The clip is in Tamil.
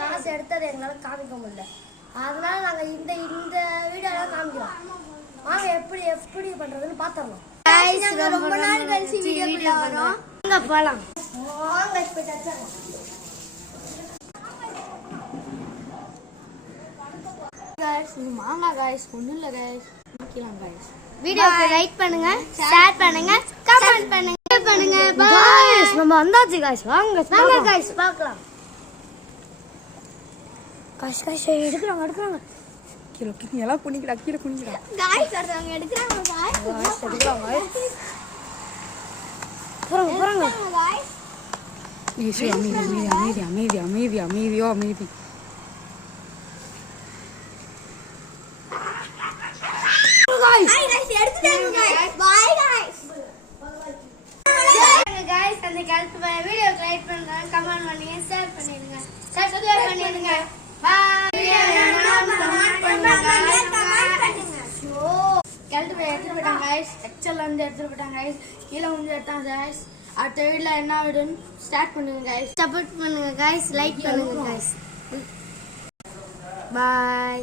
காசு எடுத்தது எங்களால் காமிக்க முடியல. அதனால நாங்கள் இந்த வீடியோலாம் காமிக்கிறோம். வாங்க எப்படி எப்படி பண்ணுறதுன்னு பார்த்துடலாம். ரொம்ப நாள் கழிச்சு வீடியோ வரோம். வாங்க போகலாம். வாங்க இப்போ தச்சிடலாம். மாங்காய் காய்ஸ் ஒன்றும் இல்லை காய்ஸ் வைக்கலாம் காய்ஸ். வீடியோக்கு லைக் பண்ணுங்க, ஷேர் பண்ணுங்க, கமெண்ட் பண்ணுங்க. गाइस நம்ம வந்தாச்சு गाइस. வாங்க गाइस பார்க்கலாம். गाइस எடுக்கறாங்க. கீழ எல்லாம் குனிங்கடா கீழ குனிங்கடா. गाइस அவங்க எடுக்கறாங்க गाइस. போறாங்க गाइस. ஈஸி அமைதி. guys எடுத்துட்டாங்க guys. bye guys. guys அந்த கருத்து வீடியோ லைக் பண்ணுங்க, கமெண்ட் பண்ணுங்க, ஷேர் பண்ணிடுங்க, சப்ஸ்கிரைப் பண்ணிடுங்க. bye. கருத்து எடுத்துட்டு போயிட்டாங்க guys. எக்ஸல் வந்து எடுத்துட்டு போயிட்டாங்க guys. கீழ வந்து எடுத்தாங்க guys. அடுத்த வீடியோல என்ன வீடியோன்னு ஸ்டார்ட் பண்ணுங்க guys. சப்போர்ட் பண்ணுங்க guys, லைக் பண்ணுங்க guys. bye.